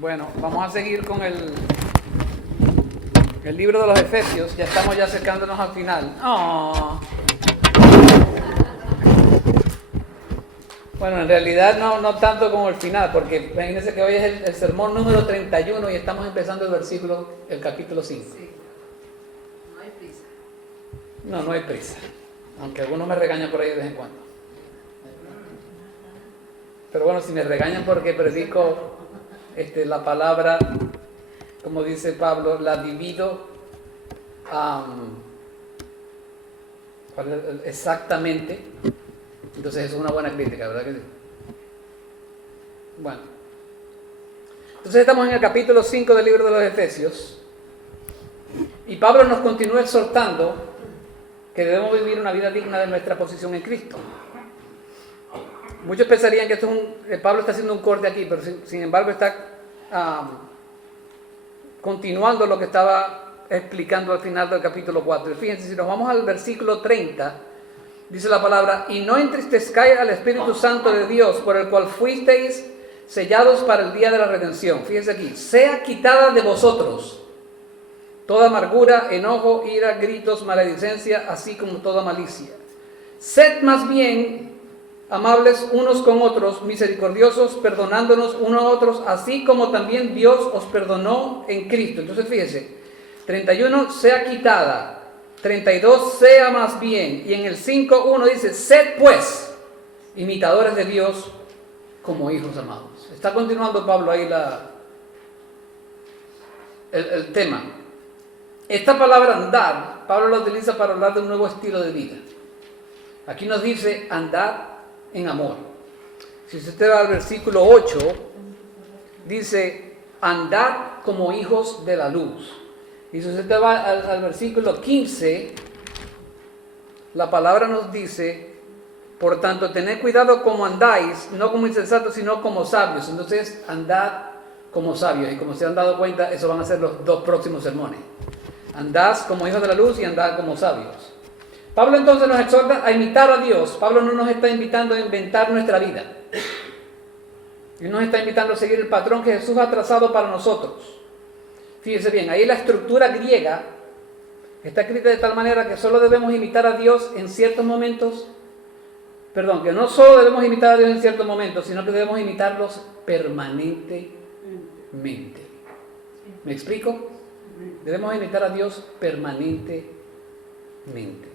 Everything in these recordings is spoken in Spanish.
Bueno, vamos a seguir con el libro de los Efesios. Ya estamos acercándonos al final. Oh. Bueno, en realidad no tanto como el final, porque imagínense que hoy es el sermón número 31 y estamos empezando el capítulo 5. Sí. No hay prisa. No hay prisa. Aunque algunos me regañan por ahí de vez en cuando. Pero bueno, si me regañan porque predico la palabra, como dice Pablo, la divido exactamente, entonces eso es una buena crítica, ¿verdad que sí? Bueno, entonces estamos en el capítulo 5 del libro de los Efesios y Pablo nos continúa exhortando que debemos vivir una vida digna de nuestra posición en Cristo. Muchos pensarían que Pablo está haciendo un corte aquí, pero sin embargo está continuando lo que estaba explicando al final del capítulo 4. Fíjense, si nos vamos al versículo 30, dice la palabra: y no entristezcáis al Espíritu Santo de Dios, por el cual fuisteis sellados para el día de la redención. Fíjense aquí: sea quitada de vosotros toda amargura, enojo, ira, gritos, maledicencia, así como toda malicia. Sed más bien amables unos con otros, misericordiosos, perdonándonos unos a otros, así como también Dios os perdonó en Cristo. Entonces fíjese, 31, sea quitada. 32, sea más bien. Y en el 5:1 dice: sed pues imitadores de Dios como hijos amados. Está continuando Pablo ahí el tema. Esta palabra andar, Pablo la utiliza para hablar de un nuevo estilo de vida. Aquí nos dice andar en amor. Si usted va al versículo 8, dice: andad como hijos de la luz. Y si usted va al versículo 15, la palabra nos dice: por tanto, tened cuidado como andáis, no como insensatos, sino como sabios. Entonces, andad como sabios. Y como se han dado cuenta, eso van a ser los dos próximos sermones. Andad como hijos de la luz y andad como sabios. Pablo entonces nos exhorta a imitar a Dios. Pablo no nos está invitando a inventar nuestra vida. Él nos está invitando a seguir el patrón que Jesús ha trazado para nosotros. Fíjense bien, ahí la estructura griega está escrita de tal manera que solo debemos imitar a Dios en ciertos momentos. Perdón, que no solo debemos imitar a Dios en ciertos momentos, sino que debemos imitarlos permanentemente. ¿Me explico? Debemos imitar a Dios permanentemente.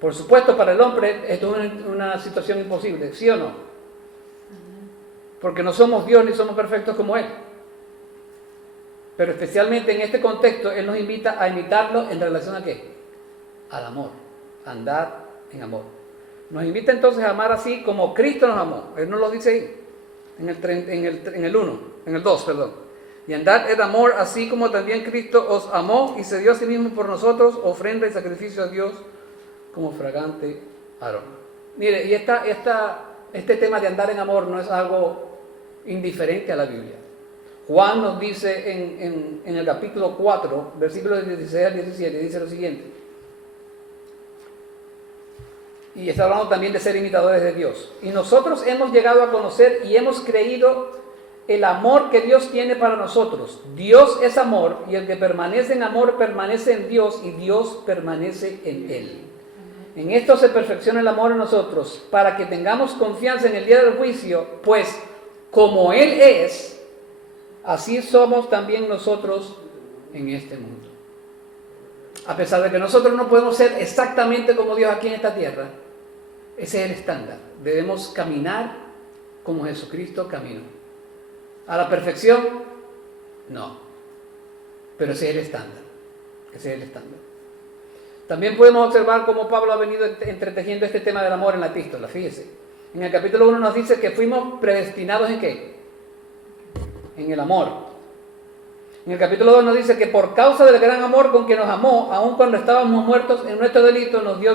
Por supuesto, para el hombre esto es una situación imposible, ¿sí o no? Porque no somos Dios ni somos perfectos como Él. Pero especialmente en este contexto, Él nos invita a imitarlo en relación ¿a qué? Al amor, andar en amor. Nos invita entonces a amar así como Cristo nos amó. Él nos lo dice ahí, en el 2, perdón. Y andad en amor así como también Cristo os amó y se dio a sí mismo por nosotros, ofrenda y sacrificio a Dios como fragante aroma. Mire, y este tema de andar en amor no es algo indiferente a la Biblia. Juan nos dice en el capítulo 4, versículos 16 al 17, dice lo siguiente. Y está hablando también de ser imitadores de Dios. Y nosotros hemos llegado a conocer y hemos creído el amor que Dios tiene para nosotros. Dios es amor, y el que permanece en amor permanece en Dios y Dios permanece en él. En esto se perfecciona el amor en nosotros, para que tengamos confianza en el día del juicio, pues como Él es, así somos también nosotros en este mundo. A pesar de que nosotros no podemos ser exactamente como Dios aquí en esta tierra, ese es el estándar. Debemos caminar como Jesucristo caminó. ¿A la perfección? No. Pero ese es el estándar. Ese es el estándar. También podemos observar cómo Pablo ha venido entretejiendo este tema del amor en la epístola. Fíjese. En el capítulo 1 nos dice que fuimos predestinados ¿en qué? En el amor. En el capítulo 2 nos dice que por causa del gran amor con que nos amó, aun cuando estábamos muertos en nuestro delito, nos dio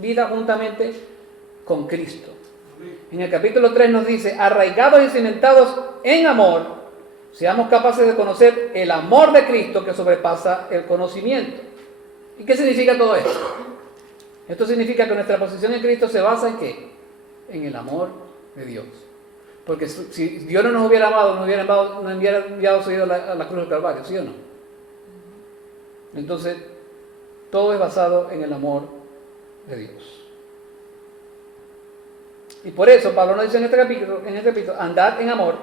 vida juntamente con Cristo. En el capítulo 3 nos dice: arraigados y cimentados en amor, seamos capaces de conocer el amor de Cristo que sobrepasa el conocimiento. ¿Y qué significa todo esto? Esto significa que nuestra posición en Cristo se basa ¿en qué? En el amor de Dios. Porque si Dios no nos hubiera amado, no hubiera enviado a su Hijo a la cruz del Calvario, ¿sí o no? Entonces, todo es basado en el amor de Dios. Y por eso Pablo nos dice en este capítulo, andad en amor.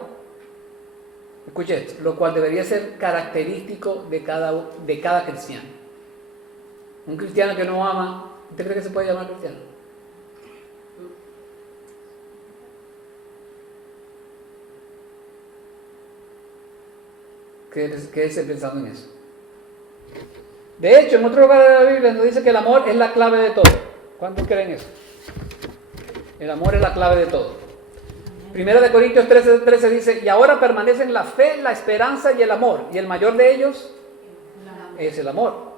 Escuche esto, lo cual debería ser característico de cada cristiano. Un cristiano que no ama, ¿usted cree que se puede llamar cristiano? Quédese pensando en eso. De hecho, en otro lugar de la Biblia nos dice que el amor es la clave de todo. ¿Cuántos creen eso? El amor es la clave de todo. Primera de Corintios 13 dice, y ahora permanecen la fe, la esperanza y el amor. Y el mayor de ellos es el amor.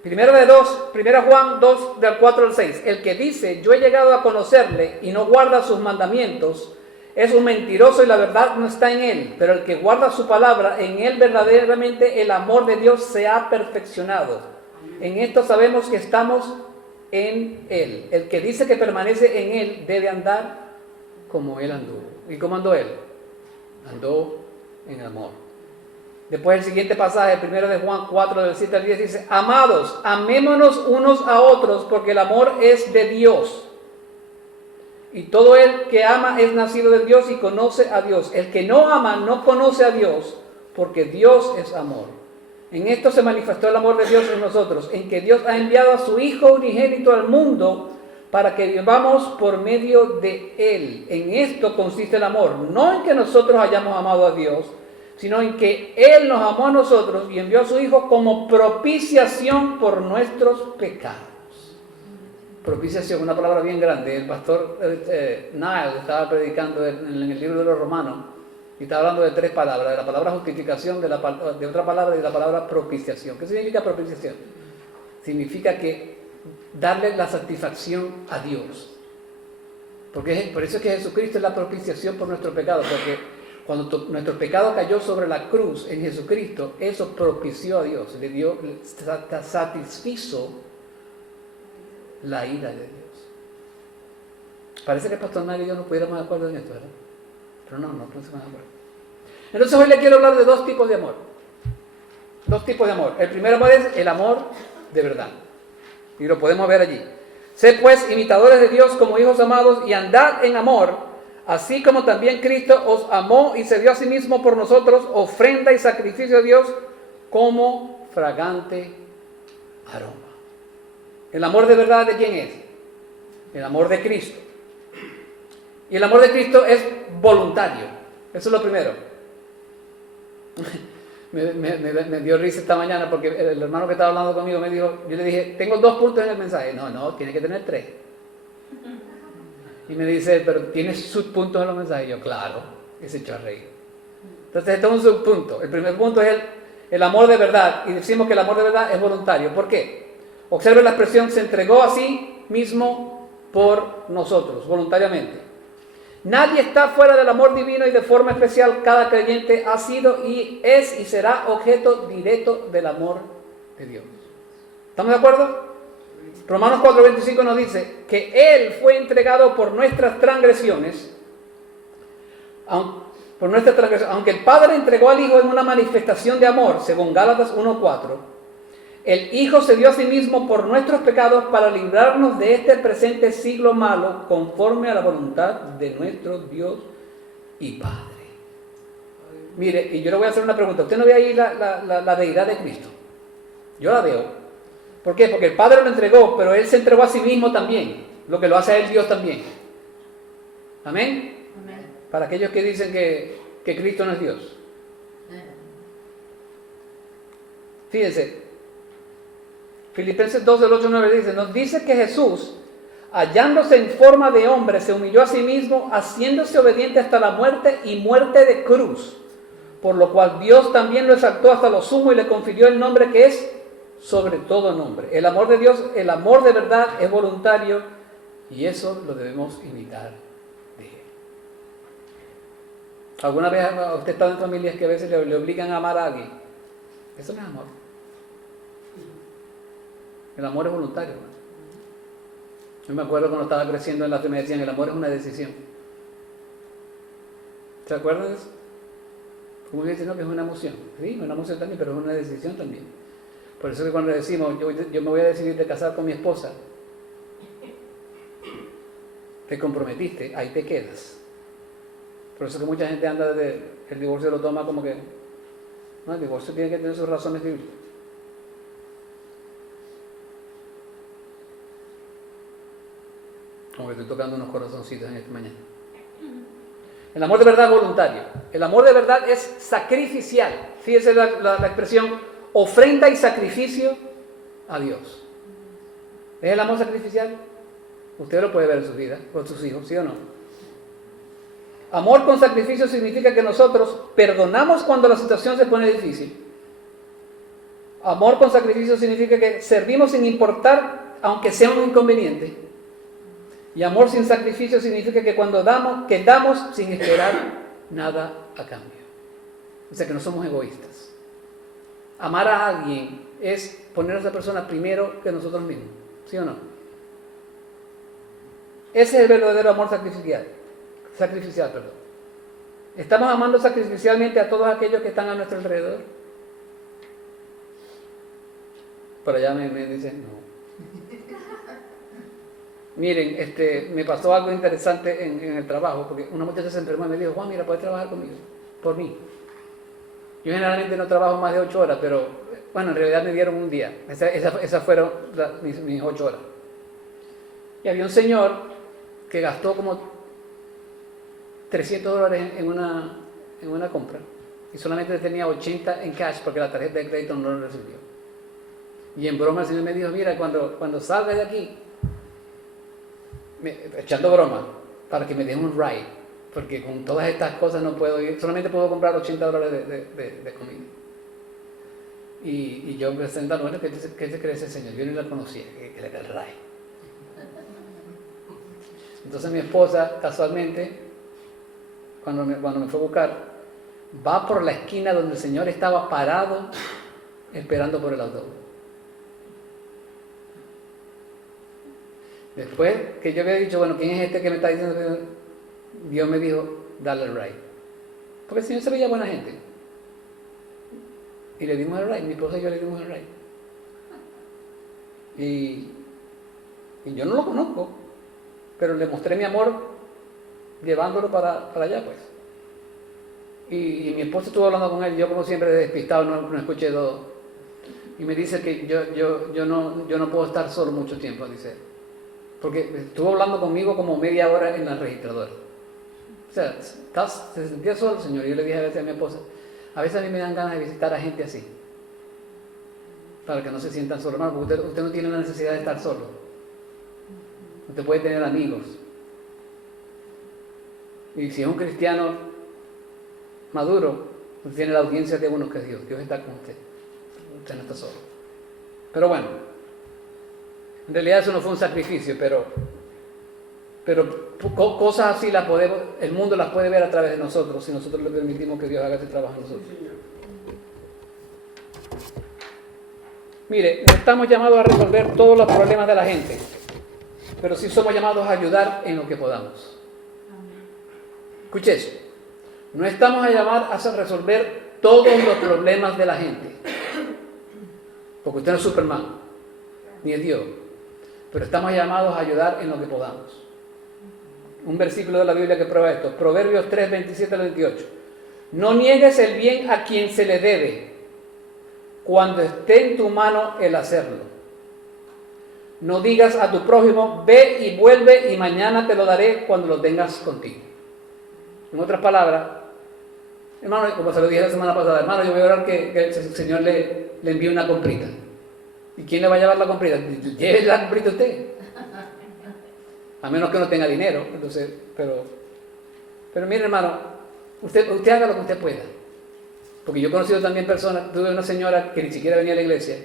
Primera Juan 2, del 4 al 6. El que dice, yo he llegado a conocerle y no guarda sus mandamientos, es un mentiroso y la verdad no está en él. Pero el que guarda su palabra, en él verdaderamente el amor de Dios se ha perfeccionado. En esto sabemos que estamos en él. El que dice que permanece en él debe andar como él anduvo. ¿Y cómo andó él? Andó en amor. Después el siguiente pasaje, 1 de Juan 4, del 7 al 10, dice, amados, amémonos unos a otros, porque el amor es de Dios. Y todo el que ama es nacido de Dios y conoce a Dios. El que no ama no conoce a Dios, porque Dios es amor. En esto se manifestó el amor de Dios en nosotros, en que Dios ha enviado a su Hijo unigénito al mundo para que vivamos por medio de Él. En esto consiste el amor, no en que nosotros hayamos amado a Dios, sino en que Él nos amó a nosotros y envió a su Hijo como propiciación por nuestros pecados. Propiciación, una palabra bien grande. El pastor Niall estaba predicando en el libro de los Romanos y estaba hablando de tres palabras, de la palabra justificación, de otra palabra y de la palabra propiciación. ¿Qué significa propiciación? Significa que darle la satisfacción a Dios. Porque por eso es que Jesucristo es la propiciación por nuestro pecado, porque cuando nuestro pecado cayó sobre la cruz en Jesucristo, eso propició a Dios, le satisfizo la ira de Dios. Parece que el pastor Mario y yo no pudiéramos de acuerdo en esto, ¿verdad? Pero no estamos de acuerdo. Entonces hoy le quiero hablar de dos tipos de amor. Dos tipos de amor. El primer amor es el amor de verdad. Y lo podemos ver allí. Sed pues imitadores de Dios como hijos amados y andad en amor, así como también Cristo os amó y se dio a sí mismo por nosotros, ofrenda y sacrificio a Dios como fragante aroma. ¿El amor de verdad de quién es? El amor de Cristo. Y el amor de Cristo es voluntario. Eso es lo primero. Me dio risa esta mañana porque el hermano que estaba hablando conmigo me dijo, yo le dije, tengo 2 puntos en el mensaje. No, tiene que tener 3. Y me dice, pero ¿tienes subpuntos en los mensajes? Y yo, claro, y se echó a reír. Entonces, este es un subpunto. El primer punto es el amor de verdad. Y decimos que el amor de verdad es voluntario. ¿Por qué? Observe la expresión, se entregó a sí mismo por nosotros, voluntariamente. Nadie está fuera del amor divino y de forma especial cada creyente ha sido y es y será objeto directo del amor de Dios. ¿Estamos de acuerdo? Romanos 4:25 nos dice que Él fue entregado por nuestras transgresiones, aunque el Padre entregó al Hijo en una manifestación de amor, según Gálatas 1:4, el Hijo se dio a sí mismo por nuestros pecados para librarnos de este presente siglo malo, conforme a la voluntad de nuestro Dios y Padre. Mire, y yo le voy a hacer una pregunta. ¿Usted no ve ahí la deidad de Cristo? Yo la veo. ¿Por qué? Porque el Padre lo entregó, pero Él se entregó a sí mismo también, lo que lo hace a Él Dios también. ¿Amén? Amén. Para aquellos que dicen que Cristo no es Dios. Fíjense, Filipenses 2, del 8 al 9 dice, nos dice que Jesús, hallándose en forma de hombre, se humilló a sí mismo, haciéndose obediente hasta la muerte y muerte de cruz, por lo cual Dios también lo exaltó hasta lo sumo y le confirió el nombre que es sobre todo nombre. El amor de Dios, el amor de verdad es voluntario y eso lo debemos imitar de Él. ¿Alguna vez usted está en familias que a veces le obligan a amar a alguien? Eso no es amor. El amor es voluntario, hermano. Yo me acuerdo cuando estaba creciendo en la fe me decían, el amor es una decisión. ¿Se acuerdan de eso? Como dice, no, que es una emoción. Sí, una emoción también, pero es una decisión también. Por eso que cuando decimos, yo me voy a decidir de casar con mi esposa, te comprometiste, ahí te quedas. Por eso que mucha gente anda el divorcio lo toma como que, no, el divorcio tiene que tener sus razones bíblicas. Como que estoy tocando unos corazoncitos en esta mañana. El amor de verdad es voluntario. El amor de verdad es sacrificial. Fíjese la expresión, ofrenda y sacrificio a Dios. ¿Es el amor sacrificial? Usted lo puede ver en su vida, con sus hijos, ¿sí o no? Amor con sacrificio significa que nosotros perdonamos cuando la situación se pone difícil. Amor con sacrificio significa que servimos sin importar, aunque sea un inconveniente. Y amor sin sacrificio significa que cuando damos, que damos sin esperar nada a cambio. O sea que no somos egoístas. Amar a alguien es poner a esa persona primero que nosotros mismos, ¿sí o no? Ese es el verdadero amor sacrificial. ¿Estamos amando sacrificialmente a todos aquellos que están a nuestro alrededor? Por allá me dicen, no. Miren, me pasó algo interesante en el trabajo, porque una muchacha se enfermó y me dijo, Juan, mira, puedes trabajar conmigo, por mí. Yo generalmente no trabajo más de 8 horas, pero bueno, en realidad me dieron un día. Esas fueron mis 8 horas. Y había un señor que gastó como $300 en una compra y solamente tenía 80 en cash porque la tarjeta de crédito no lo recibió. Y en broma el señor me dijo, mira, cuando salga de aquí, echando broma, para que me den un ride, porque con todas estas cosas no puedo ir, solamente puedo comprar $80 de comida. Y yo me presenté, bueno, ¿qué se cree ese señor? Yo ni lo conocía, que era el ride. Entonces mi esposa, casualmente, cuando me fue a buscar, va por la esquina donde el señor estaba parado, esperando por el autobús. Después que yo había dicho, bueno, ¿quién es este que me está diciendo que Dios me dijo, dale el ride? Porque el Señor se veía buena gente. Y le dimos el ride, mi esposa y yo le dimos el ride. Y yo no lo conozco, pero le mostré mi amor llevándolo para allá, pues. Y mi esposa estuvo hablando con él, yo como siempre despistado, no escuché todo. Y me dice que yo no puedo estar solo mucho tiempo, dice él. Porque estuvo hablando conmigo como media hora en la registradora. O sea, se sentía solo el Señor. Y yo le dije a veces a mi esposa, a veces a mí me dan ganas de visitar a gente así, para que no se sientan solos, hermano, porque usted no tiene la necesidad de estar solo. Usted puede tener amigos. Y si es un cristiano maduro, usted tiene la audiencia de uno que es Dios. Dios está con usted. Usted no está solo. Pero bueno, en realidad eso no fue un sacrificio, pero cosas así el mundo las puede ver a través de nosotros, si nosotros le permitimos que Dios haga ese trabajo en nosotros. Mire, no estamos llamados a resolver todos los problemas de la gente, pero sí somos llamados a ayudar en lo que podamos. Escuche eso. No estamos llamados a resolver todos los problemas de la gente, porque usted no es Superman, ni es Dios. Pero estamos llamados a ayudar en lo que podamos. Un versículo de la Biblia que prueba esto. Proverbios 3, 27 al 28. No niegues el bien a quien se le debe, cuando esté en tu mano el hacerlo. No digas a tu prójimo, ve y vuelve y mañana te lo daré cuando lo tengas contigo. En otras palabras, hermano, como se lo dije la semana pasada, hermano, yo voy a orar que el Señor le envíe una comprita. ¿Y quién le va a llevar la comprita? Lleve la comprita usted. A menos que no tenga dinero. Entonces, pero mire, hermano, usted haga lo que usted pueda. Porque yo he conocido también personas, tuve una señora que ni siquiera venía a la iglesia,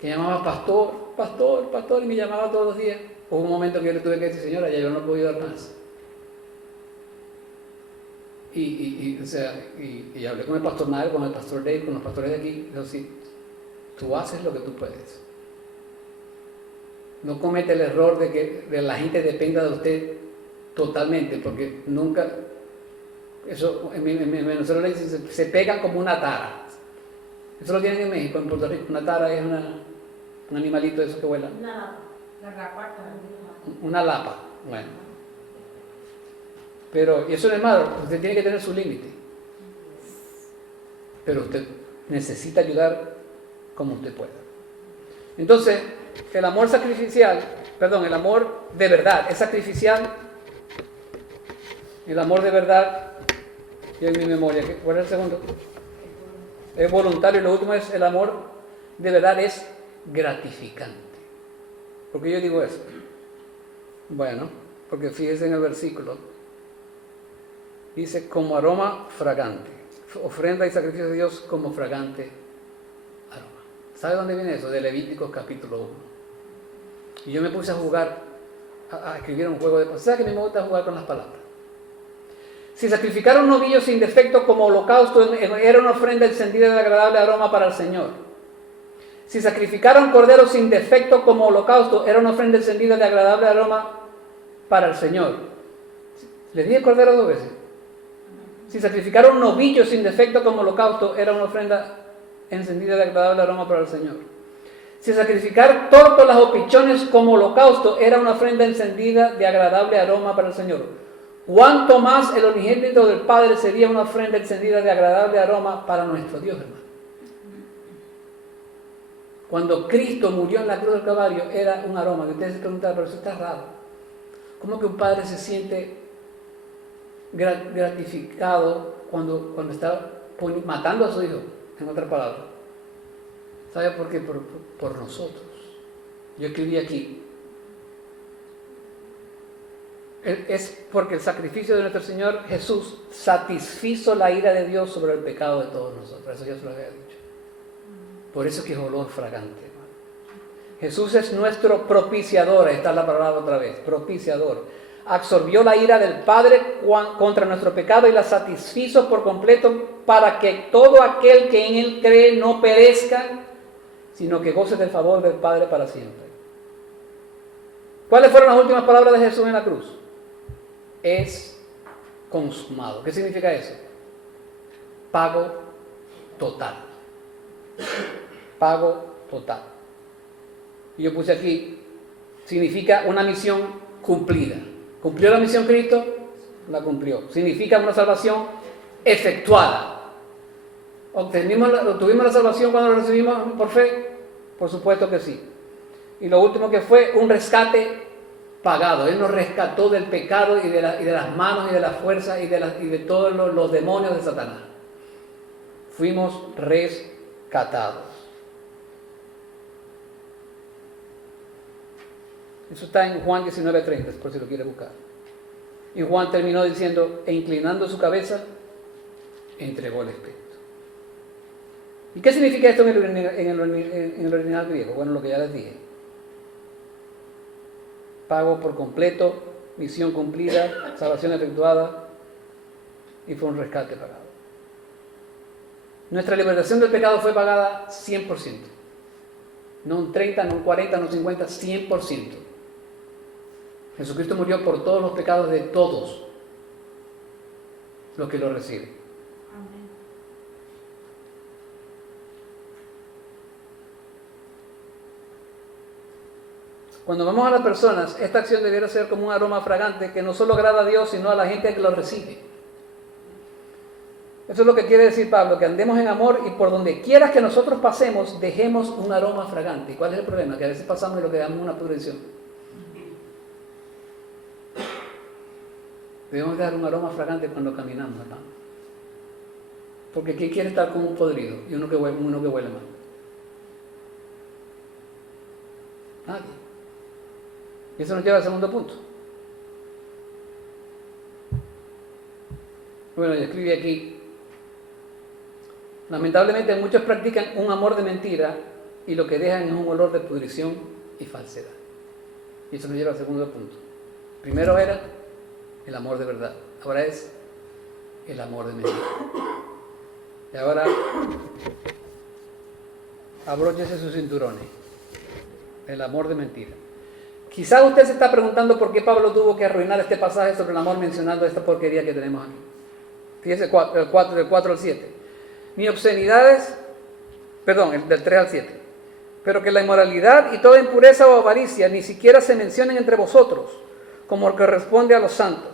que llamaba pastor, y me llamaba todos los días. Hubo un momento que yo le tuve que decir, señora, ya yo no puedo ayudar más. Y hablé con el pastor Nael, con el pastor Dave, con los pastores de aquí, y digo, sí, tú haces lo que tú puedes. No comete el error de que la gente dependa de usted totalmente, porque nunca, Eso en Venezuela le dicen, se pegan como una tara. Eso lo tienen en México, en Puerto Rico. Una tara es un animalito de esos que vuelan. La racuaca. Una lapa. Bueno. Pero, y eso no es malo, usted tiene que tener su límite. Pero usted necesita ayudar como usted pueda. Entonces, el amor sacrificial, el amor de verdad, es sacrificial. El amor de verdad, y en mi memoria, ¿cuál es el segundo? Es voluntario, y lo último es el amor de verdad es gratificante. ¿Por qué yo digo eso? Bueno, porque fíjense en el versículo, dice como aroma fragante, ofrenda y sacrificio de Dios como fragante aroma. ¿Sabe dónde viene eso? De Levíticos capítulo 1. Y yo me puse a jugar, a escribir un juego de... ¿Sabes que me gusta jugar con las palabras? Si sacrificar un novillo sin defecto como holocausto era una ofrenda encendida de agradable aroma para el Señor. Si sacrificar un cordero sin defecto como holocausto era una ofrenda encendida de agradable aroma para el Señor. ¿Le dije cordero 2 veces? Si sacrificar un novillo sin defecto como holocausto era una ofrenda encendida de agradable aroma para el Señor. Si sacrificar tórtolas o pichones como holocausto era una ofrenda encendida de agradable aroma para el Señor. ¿Cuánto más el unigénito del Padre sería una ofrenda encendida de agradable aroma para nuestro Dios, hermano? Cuando Cristo murió en la cruz del Calvario era un aroma. Y ustedes se preguntan, pero eso está raro. ¿Cómo que un padre se siente gratificado cuando está matando a su hijo? En otras palabras. ¿Sabe por qué? Por nosotros. Yo escribí aquí. Es porque el sacrificio de nuestro Señor Jesús satisfizo la ira de Dios sobre el pecado de todos nosotros. Eso ya se lo había dicho. Por eso es que es olor fragante, hermano. Jesús es nuestro propiciador. Ahí está la palabra otra vez, propiciador. Absorbió la ira del Padre contra nuestro pecado y la satisfizo por completo para que todo aquel que en Él cree no perezca, sino que goce del favor del Padre para siempre. ¿Cuáles fueron las últimas palabras de Jesús en la cruz? Es consumado. ¿Qué significa eso? Pago total. Pago total. Y yo puse aquí, significa una misión cumplida. ¿Cumplió la misión Cristo? La cumplió. Significa una salvación efectuada. ¿Tuvimos la salvación cuando lo recibimos por fe? Por supuesto que sí. Y lo último que fue un rescate pagado. Él nos rescató del pecado y de las manos y de las fuerzas y de todos los demonios de Satanás. Fuimos rescatados. Eso está en Juan 19:30, por si lo quiere buscar. Y Juan terminó diciendo, e inclinando su cabeza, entregó el Espíritu. ¿Y qué significa esto en el original griego? Bueno, lo que ya les dije. Pago por completo, misión cumplida, salvación efectuada y fue un rescate pagado. Nuestra liberación del pecado fue pagada 100%. No un 30, no un 40, no un 50, 100%. Jesucristo murió por todos los pecados de todos los que lo reciben. Amén. Cuando vamos a las personas, esta acción debiera ser como un aroma fragante que no solo agrada a Dios, sino a la gente que lo recibe. Eso es lo que quiere decir Pablo, que andemos en amor y por donde quiera que nosotros pasemos, dejemos un aroma fragante. ¿Y cuál es el problema? Que a veces pasamos y lo que damos es una pudrición. Debemos dejar un aroma fragante cuando caminamos, ¿verdad? Porque ¿quién quiere estar con un podrido y uno que huele mal? Nadie. Y eso nos lleva al segundo punto. Bueno, yo escribí aquí. Lamentablemente muchos practican un amor de mentira y lo que dejan es un olor de pudrición y falsedad. Y eso nos lleva al segundo punto. Primero era el amor de verdad. Ahora es el amor de mentira. Y ahora abróchese sus cinturones. El amor de mentira. Quizá usted se está preguntando por qué Pablo tuvo que arruinar este pasaje sobre el amor mencionando esta porquería que tenemos aquí. Fíjese del 4 al 7. Ni obscenidades, perdón, del 3 al 7. Pero que la inmoralidad y toda impureza o avaricia ni siquiera se mencionen entre vosotros, como corresponde a los santos.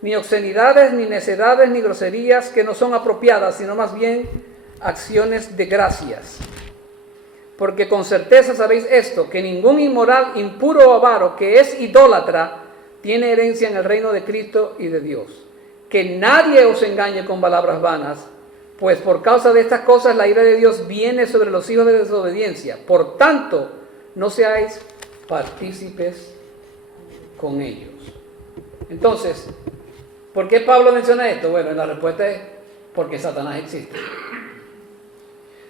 Ni obscenidades, ni necedades, ni groserías que no son apropiadas, sino más bien acciones de gracias. Porque con certeza sabéis esto, que ningún inmoral, impuro o avaro que es idólatra tiene herencia en el reino de Cristo y de Dios. Que nadie os engañe con palabras vanas, pues por causa de estas cosas la ira de Dios viene sobre los hijos de desobediencia. Por tanto, no seáis partícipes con ellos. Entonces, ¿por qué Pablo menciona esto? Bueno, la respuesta es porque Satanás existe.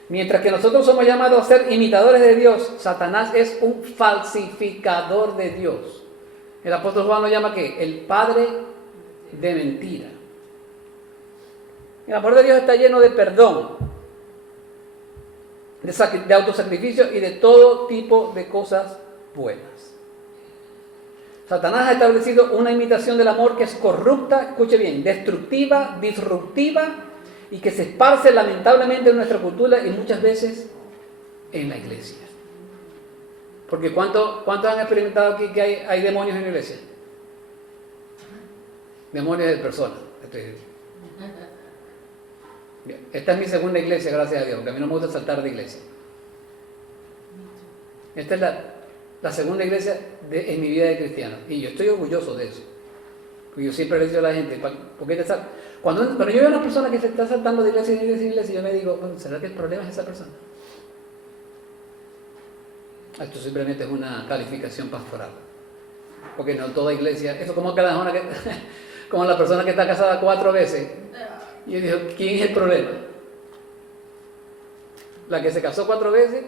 Mientras que nosotros somos llamados a ser imitadores de Dios, Satanás es un falsificador de Dios. El apóstol Juan lo llama ¿qué? El padre de mentira. El amor de Dios está lleno de perdón, de autosacrificio y de todo tipo de cosas buenas. Satanás ha establecido una imitación del amor que es corrupta, escuche bien, destructiva, disruptiva y que se esparce lamentablemente en nuestra cultura y muchas veces en la iglesia. Porque ¿cuántos han experimentado aquí que hay demonios en la iglesia? Demonios de personas. Esta es mi segunda iglesia, gracias a Dios, porque a mí no me gusta saltar de iglesia. Esta es la segunda iglesia en mi vida de cristiano. Y yo estoy orgulloso de eso. Porque yo siempre le digo a la gente, ¿por qué te saltas? Cuando yo veo a una persona que se está saltando de iglesia en iglesia en iglesia, yo me digo, bueno, ¿será que el problema es esa persona? Esto simplemente es una calificación pastoral. Porque no toda iglesia, eso como cada una que, como la persona que está casada 4 veces. Y yo digo, ¿quién es el problema? ¿La que se casó 4 veces?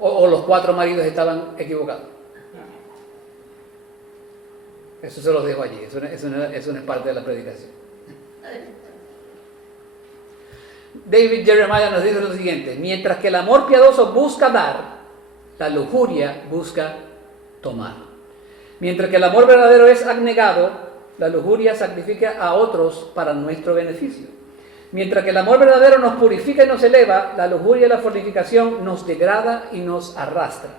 ¿O los 4 maridos estaban equivocados? Eso se los dejo allí, eso no es parte de la predicación. David Jeremiah nos dice lo siguiente: mientras que el amor piadoso busca dar, la lujuria busca tomar. Mientras que el amor verdadero es abnegado, la lujuria sacrifica a otros para nuestro beneficio. Mientras que el amor verdadero nos purifica y nos eleva, la lujuria y la fornicación nos degrada y nos arrastra.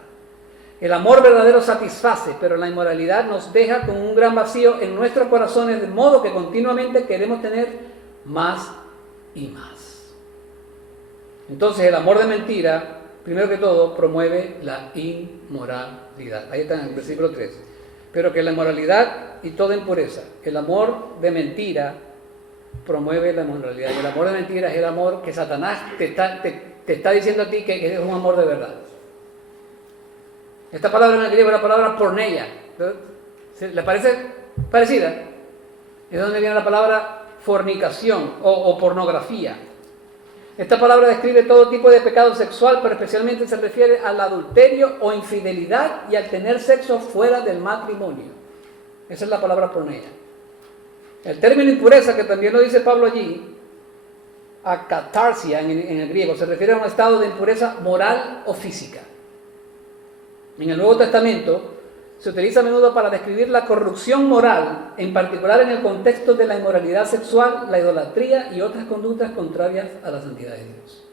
El amor verdadero satisface, pero la inmoralidad nos deja con un gran vacío en nuestros corazones, de modo que continuamente queremos tener más y más. Entonces el amor de mentira, primero que todo, promueve la inmoralidad. Ahí está en el versículo 3. Pero que la inmoralidad y toda impureza, el amor de mentira promueve la inmoralidad. El amor de mentira es el amor que Satanás te está diciendo a ti que es un amor de verdad. Esta palabra en el griego es la palabra porneia. ¿Le parece parecida? Es donde viene la palabra fornicación o pornografía. Esta palabra describe todo tipo de pecado sexual, pero especialmente se refiere al adulterio o infidelidad y al tener sexo fuera del matrimonio. Esa es la palabra porneia. El término impureza, que también lo dice Pablo allí, akatarsia en el griego, se refiere a un estado de impureza moral o física. En el Nuevo Testamento se utiliza a menudo para describir la corrupción moral, en particular en el contexto de la inmoralidad sexual, la idolatría y otras conductas contrarias a la santidad de Dios.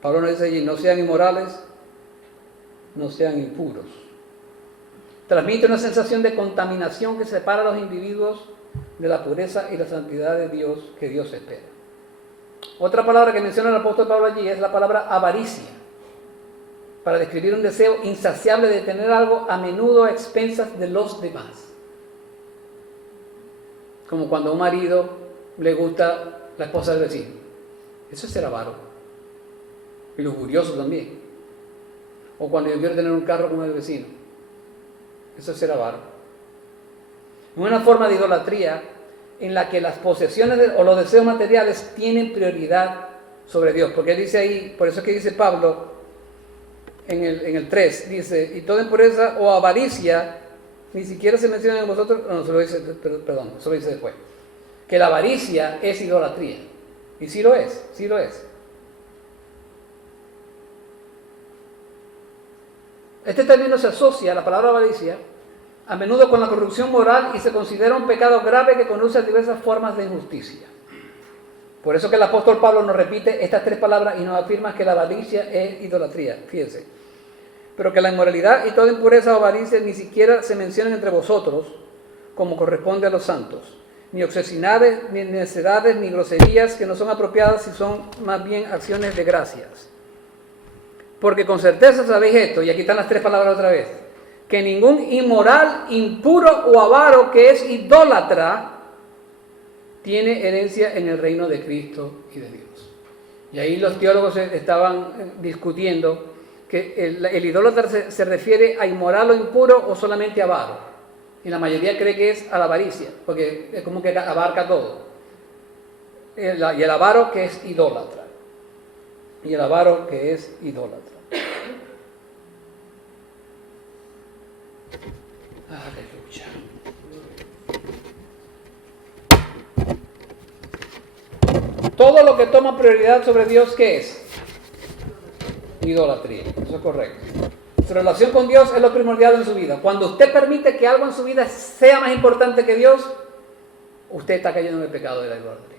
Pablo nos dice allí, no sean inmorales, no sean impuros. Transmite una sensación de contaminación que separa a los individuos de la pureza y la santidad de Dios que Dios espera. Otra palabra que menciona el apóstol Pablo allí es la palabra avaricia, para describir un deseo insaciable de tener algo a menudo a expensas de los demás. Como cuando a un marido le gusta la esposa del vecino. Eso es ser avaro. Y lujurioso también. O cuando yo quiero tener un carro como el vecino. Eso es ser avaro. Una forma de idolatría en la que las posesiones o los deseos materiales tienen prioridad sobre Dios. Porque dice ahí, por eso es que dice Pablo, en el 3, dice, y toda impureza o avaricia, ni siquiera se menciona en vosotros, no, se lo dice, perdón, se lo dice después, que la avaricia es idolatría. Y sí lo es, sí lo es. Este término se asocia a la palabra avaricia a menudo con la corrupción moral, y se considera un pecado grave que conduce a diversas formas de injusticia. Por eso que el apóstol Pablo nos repite estas 3 palabras y nos afirma que la avaricia es idolatría. Fíjense. Pero que la inmoralidad y toda impureza o avaricia ni siquiera se mencionan entre vosotros, como corresponde a los santos. Ni obsesionades, ni necedades, ni groserías que no son apropiadas, si son más bien acciones de gracias. Porque con certeza sabéis esto, y aquí están las 3 palabras otra vez, que ningún inmoral, impuro o avaro que es idólatra tiene herencia en el reino de Cristo y de Dios. Y ahí los teólogos estaban discutiendo que el idólatra se refiere a inmoral o impuro o solamente avaro. Y la mayoría cree que es a la avaricia, porque es como que abarca todo. Y el avaro que es idólatra. Y el avaro que es idólatra. Aleluya. Todo lo que toma prioridad sobre Dios, ¿qué es? Idolatría. Eso es correcto. Su relación con Dios es lo primordial en su vida. Cuando usted permite que algo en su vida sea más importante que Dios, usted está cayendo en el pecado de la idolatría.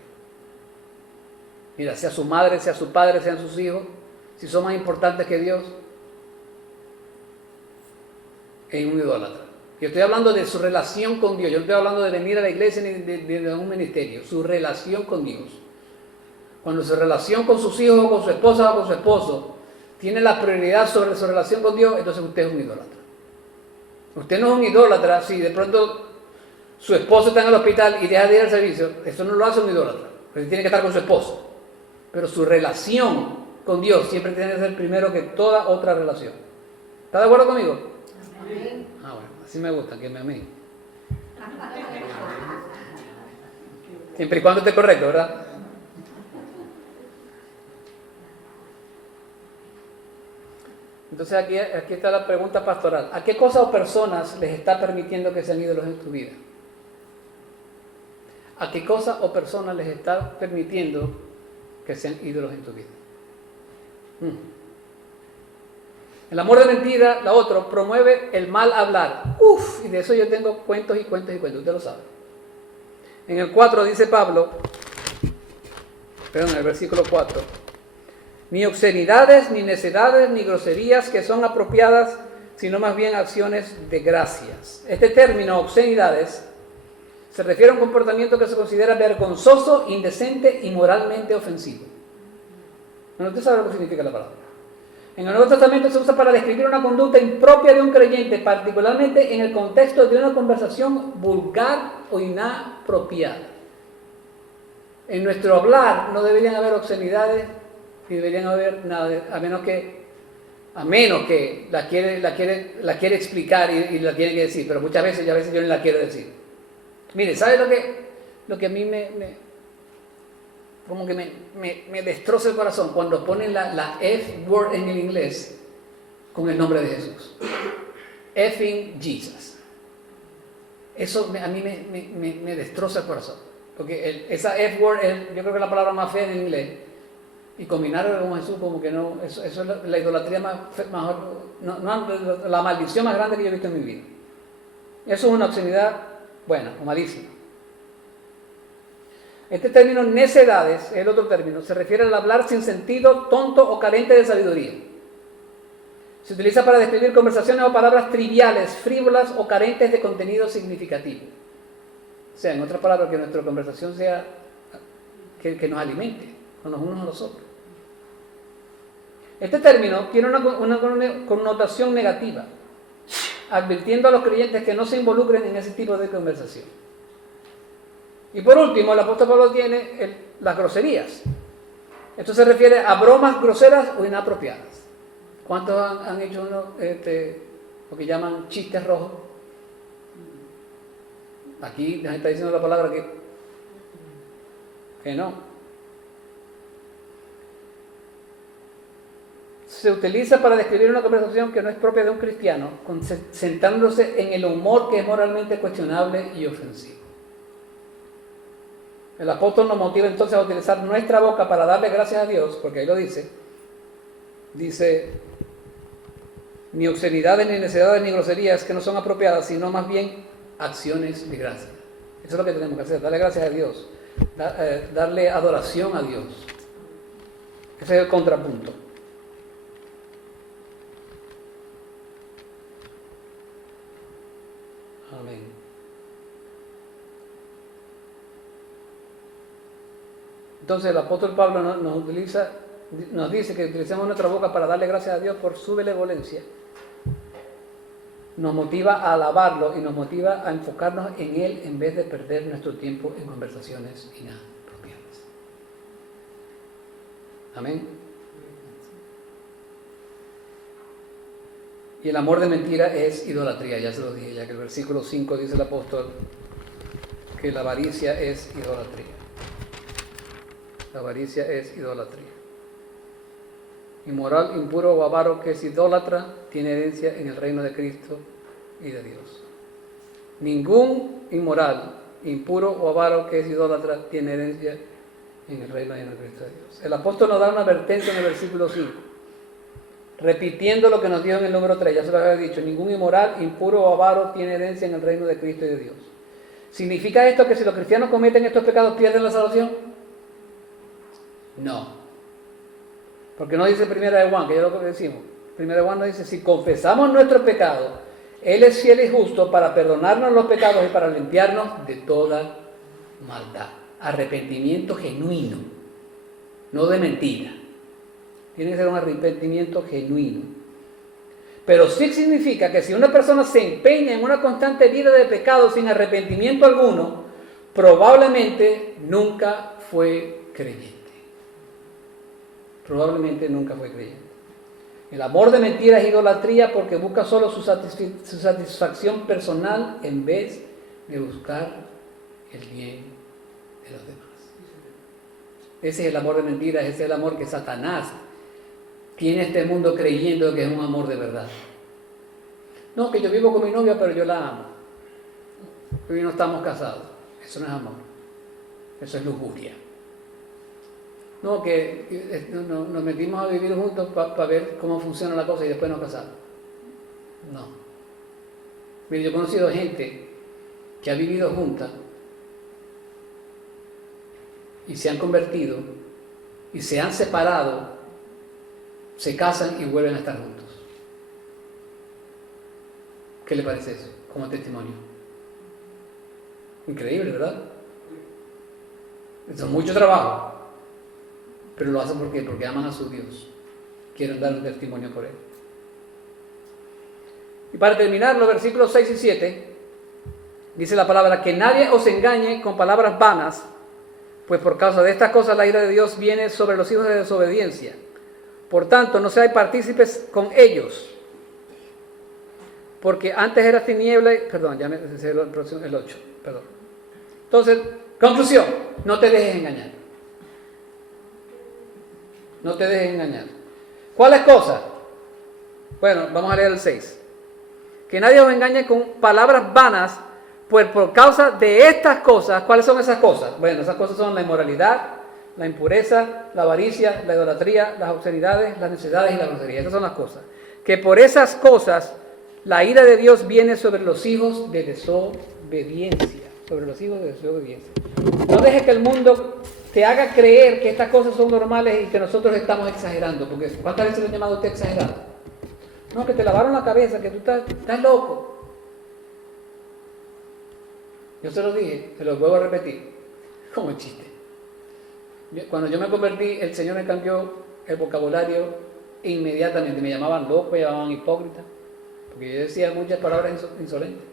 Mira, sea su madre, sea su padre, sean sus hijos, si son más importantes que Dios, es un idólatra. Yo estoy hablando de su relación con Dios. Yo no estoy hablando de venir a la iglesia ni de un ministerio. Su relación con Dios. Cuando su relación con sus hijos, o con su esposa o con su esposo tiene la prioridad sobre su relación con Dios, entonces usted es un idólatra. Usted no es un idólatra si de pronto su esposo está en el hospital y deja de ir al servicio. Eso no lo hace un idólatra, porque tiene que estar con su esposo. Pero su relación con Dios siempre tiene que ser primero que toda otra relación. ¿Está de acuerdo conmigo? Amén. Ah, bueno, así me gusta, que me amén. Siempre y cuando esté correcto, ¿verdad? Entonces aquí está la pregunta pastoral. ¿A qué cosas o personas les está permitiendo que sean ídolos en tu vida? ¿A qué cosas o personas les está permitiendo que sean ídolos en tu vida? El amor de mentira, la otra, promueve el mal hablar. Y de eso yo tengo cuentos y cuentos y cuentos, usted lo sabe. En el 4 dice Pablo, en el versículo 4, ni obscenidades, ni necedades, ni groserías que son apropiadas, sino más bien acciones de gracias. Este término, obscenidades, se refiere a un comportamiento que se considera vergonzoso, indecente y moralmente ofensivo. Bueno, usted sabe lo que significa la palabra. En el Nuevo Testamento se usa para describir una conducta impropia de un creyente, particularmente en el contexto de una conversación vulgar o inapropiada. En nuestro hablar no deberían haber obscenidades, ni deberían haber nada, a menos que la quiere explicar y la tiene que decir, pero muchas veces yo no la quiero decir. Mire, ¿sabe lo que a mí me destroza el corazón? Cuando ponen la F-word en el inglés con el nombre de Jesús. Effing Jesus. Eso a mí me destroza el corazón. Porque esa F-word yo creo que es la palabra más fea en inglés. Y combinarlo con Jesús como que no, eso es la idolatría la maldición más grande que yo he visto en mi vida. Eso es una obscenidad buena o malísima. Este término necedades, el otro término, se refiere al hablar sin sentido, tonto o carente de sabiduría. Se utiliza para describir conversaciones o palabras triviales, frívolas o carentes de contenido significativo. O sea, en otras palabras, que nuestra conversación sea que nos alimente con los unos a los otros. Este término tiene una connotación negativa, advirtiendo a los creyentes que no se involucren en ese tipo de conversación. Y por último, el apóstol Pablo tiene las groserías. Esto se refiere a bromas groseras o inapropiadas. ¿Cuántos han hecho lo que llaman chistes rojos? Aquí nos está diciendo la palabra que no. Se utiliza para describir una conversación que no es propia de un cristiano, centrándose en el humor que es moralmente cuestionable y ofensivo. El apóstol nos motiva entonces a utilizar nuestra boca para darle gracias a Dios, porque ahí lo dice, ni obscenidades, ni necedades, ni groserías que no son apropiadas, sino más bien acciones de gracia. Eso es lo que tenemos que hacer, darle gracias a Dios, darle adoración a Dios. Ese es el contrapunto. Amén. Entonces el apóstol Pablo nos dice que utilicemos nuestra boca para darle gracias a Dios por su benevolencia. Nos motiva a alabarlo y nos motiva a enfocarnos en Él en vez de perder nuestro tiempo en conversaciones inapropiadas. Amén. Y el amor de mentira es idolatría, ya se lo dije, ya que el versículo 5 dice el apóstol que la avaricia es idolatría. La avaricia es idolatría. Inmoral, impuro o avaro que es idólatra tiene herencia en el reino de Cristo y de Dios. Ningún inmoral, impuro o avaro que es idólatra tiene herencia en el reino de Cristo de Dios. El apóstol nos da una advertencia en el versículo 5, repitiendo lo que nos dijo en el número 3, ya se lo había dicho, ningún inmoral, impuro o avaro tiene herencia en el reino de Cristo y de Dios. ¿Significa esto que si los cristianos cometen estos pecados pierden la salvación? No. Porque no dice primera de Juan, que ya lo decimos. Primera de Juan nos dice, si confesamos nuestro pecado, Él es fiel y justo para perdonarnos los pecados y para limpiarnos de toda maldad. Arrepentimiento genuino, no de mentira. Tiene que ser un arrepentimiento genuino. Pero sí significa que si una persona se empeña en una constante vida de pecado sin arrepentimiento alguno, probablemente nunca fue creyente. Probablemente nunca fue creyente. El amor de mentira es idolatría porque busca solo su satisfacción personal en vez de buscar el bien de los demás. Ese es el amor de mentira, ese es el amor que Satanás tiene este mundo creyendo que es un amor de verdad. No, que yo vivo con mi novia pero yo la amo. Hoy no estamos casados. Eso no es amor. Eso es lujuria. No, que nos metimos a vivir juntos para ver cómo funciona la cosa y después nos casamos. No. Mire, yo he conocido gente que ha vivido juntas y se han convertido y se han separado, se casan y vuelven a estar juntos. ¿Qué le parece eso como testimonio? Increíble, ¿verdad? Eso es mucho trabajo. Pero lo hacen porque aman a su Dios. Quieren dar un testimonio por Él. Y para terminar, los versículos 6 y 7, dice la palabra, que nadie os engañe con palabras vanas, pues por causa de estas cosas la ira de Dios viene sobre los hijos de desobediencia. Por tanto, no seáis partícipes con ellos. Porque antes era tiniebla, perdón, ya me decía el 8, perdón. Entonces, conclusión, no te dejes engañar. No te dejes engañar. ¿Cuáles cosas? Bueno, vamos a leer el 6. Que nadie os engañe con palabras vanas, pues por causa de estas cosas, ¿cuáles son esas cosas? Bueno, esas cosas son la inmoralidad, la impureza, la avaricia, la idolatría, las obscenidades, las necedades y la grosería. Esas son las cosas. Que por esas cosas la ira de Dios viene sobre los hijos de desobediencia. Sobre los hijos de desobediencia. No dejes que el mundo te haga creer que estas cosas son normales y que nosotros estamos exagerando. Porque ¿cuántas veces le han llamado a usted exagerado? No, que te lavaron la cabeza, que tú estás loco. Yo se lo dije, se lo vuelvo a repetir, como el chiste. Cuando yo me convertí, el Señor me cambió el vocabulario inmediatamente. Me llamaban loco, me llamaban hipócrita, porque yo decía muchas palabras insolentes.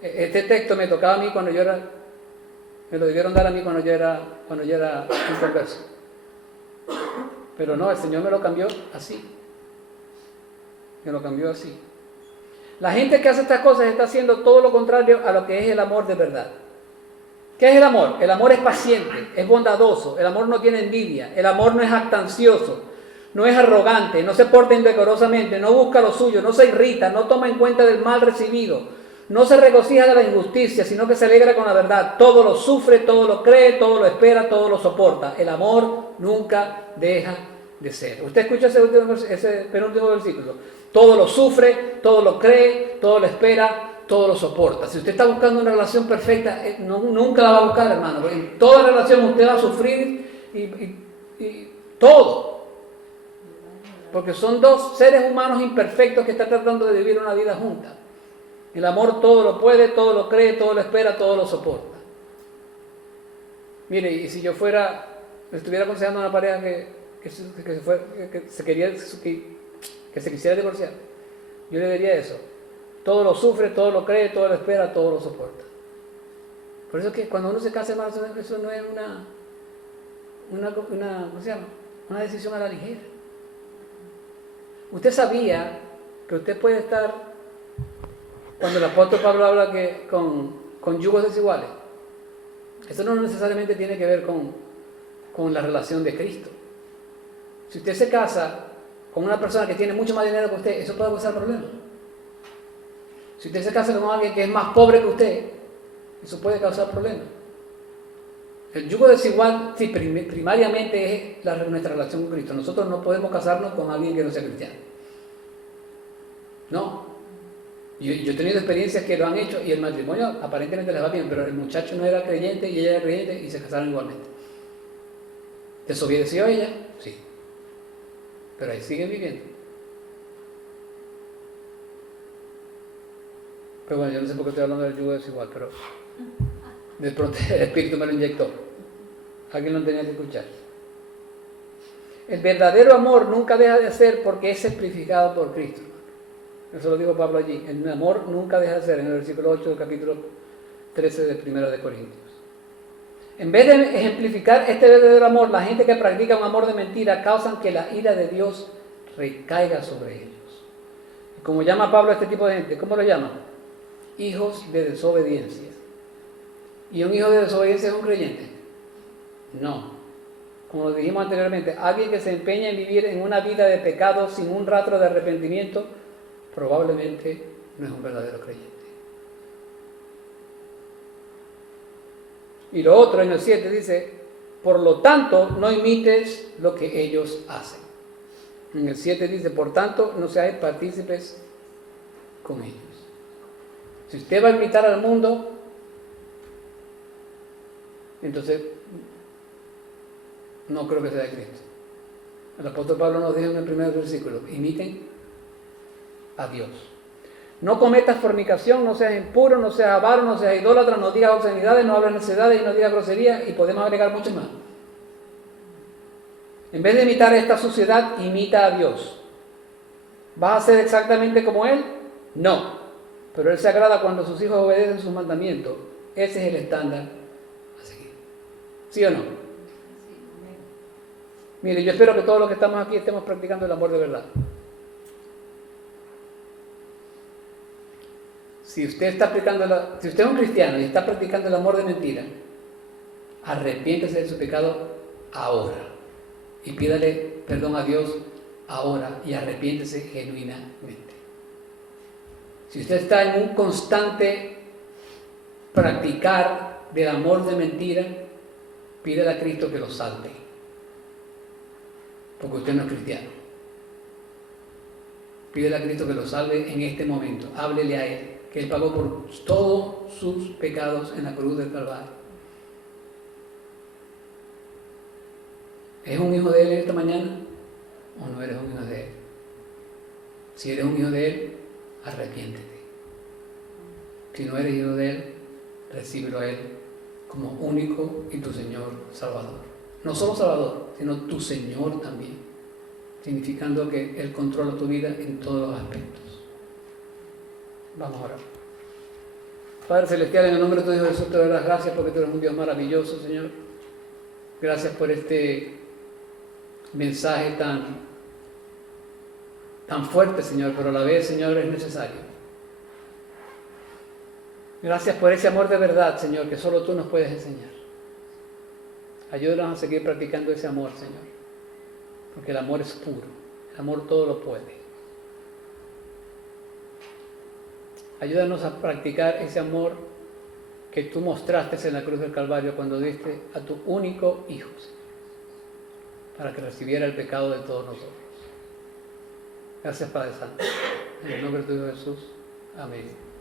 Este texto me tocaba a mí cuando yo era, me lo debieron dar a mí cuando yo era inconverso. Pero no, el Señor me lo cambió así. Me lo cambió así. La gente que hace estas cosas está haciendo todo lo contrario a lo que es el amor de verdad. ¿Qué es el amor? El amor es paciente, es bondadoso, el amor no tiene envidia, el amor no es jactancioso, no es arrogante, no se porta indecorosamente, no busca lo suyo, no se irrita, no toma en cuenta del mal recibido, no se regocija de la injusticia, sino que se alegra con la verdad. Todo lo sufre, todo lo cree, todo lo espera, todo lo soporta. El amor nunca deja de ser. Usted escucha ese penúltimo versículo. Todo lo sufre, todo lo cree, todo lo espera, todo lo soporta. Si usted está buscando una relación perfecta, nunca la va a buscar, hermano. Porque en toda relación usted va a sufrir y todo. Porque son dos seres humanos imperfectos que están tratando de vivir una vida junta. El amor todo lo puede, todo lo cree, todo lo espera, todo lo soporta. Mire, y si yo estuviera aconsejando a una pareja que se quisiera divorciar, yo le diría eso. Todo lo sufre, todo lo cree, todo lo espera, todo lo soporta. Por eso es que cuando uno se casa, hermano, eso no es ¿cómo se llama? Una decisión a la ligera. Usted sabía que usted puede estar, cuando el apóstol Pablo habla que con yugos desiguales, eso no necesariamente tiene que ver con la relación de Cristo. Si usted se casa con una persona que tiene mucho más dinero que usted, eso puede causar problemas. Si usted se casa con alguien que es más pobre que usted, eso puede causar problemas. El yugo desigual, sí, primariamente es nuestra relación con Cristo. Nosotros no podemos casarnos con alguien que no sea cristiano. No. Yo he tenido experiencias que lo han hecho y el matrimonio aparentemente les va bien, pero el muchacho no era creyente y ella era creyente y se casaron igualmente. ¿Desobedeció a ella? Sí. Pero ahí siguen viviendo. Pero bueno, yo no sé por qué estoy hablando del yugo desigual, pero de pronto el Espíritu me lo inyectó. Alguien lo tenía que escuchar. El verdadero amor nunca deja de ser porque es simplificado por Cristo. Eso lo dijo Pablo allí. El amor nunca deja de ser, en el versículo 8 del capítulo 13 de 1 de Corintios. En vez de ejemplificar este verdadero amor, la gente que practica un amor de mentira causan que la ira de Dios recaiga sobre ellos. Y como llama Pablo a este tipo de gente, ¿cómo lo llama? Hijos de desobediencia. ¿Y un hijo de desobediencia es un creyente? No. Como lo dijimos anteriormente, alguien que se empeña en vivir en una vida de pecado sin un rastro de arrepentimiento, probablemente no es un verdadero creyente. Y lo otro en el 7 dice, por lo tanto, no imites lo que ellos hacen. En el 7 dice, por tanto, no seáis partícipes con ellos. Si usted va a imitar al mundo, entonces no creo que sea de Cristo. El apóstol Pablo nos dijo en el primer versículo, imiten a Dios. No cometas fornicación, no seas impuro, no seas avaro, no seas idólatra, no digas obscenidades, no hables necedades y no digas groserías, y podemos agregar mucho más. En vez de imitar esta suciedad, imita a Dios. ¿Vas a ser exactamente como Él? No. Pero Él se agrada cuando sus hijos obedecen sus mandamientos. Ese es el estándar a seguir. ¿Sí o no? Mire, yo espero que todos los que estamos aquí estemos practicando el amor de verdad. Si usted es un cristiano y está practicando el amor de mentira, arrepiéntese de su pecado ahora y pídale perdón a Dios ahora y arrepiéntese genuinamente. Si usted está en un constante practicar del amor de mentira, pídele a Cristo que lo salve, porque usted no es cristiano. Pídele a Cristo que lo salve en este momento. Háblele a Él, que Él pagó por todos sus pecados en la cruz del Calvario. ¿Es un hijo de Él esta mañana o no eres un hijo de Él? Si eres un hijo de Él, arrepiéntete. Si no eres hijo de Él, recíbelo a Él como único y tu Señor Salvador. No solo Salvador, sino tu Señor también, significando que Él controla tu vida en todos los aspectos. Vamos a orar. Padre Celestial, en el nombre de tu Hijo Jesús, te doy las gracias porque tú eres un Dios maravilloso, Señor. Gracias por este mensaje tan fuerte, Señor, pero a la vez, Señor, es necesario. Gracias por ese amor de verdad, Señor, que solo tú nos puedes enseñar. Ayúdanos a seguir practicando ese amor, Señor, porque el amor es puro, el amor todo lo puede. Ayúdanos a practicar ese amor que tú mostraste en la cruz del Calvario cuando diste a tu único Hijo, Señor, para que recibiera el pecado de todos nosotros. Gracias, Padre Santo. En el nombre tuyo, Jesús. Amén.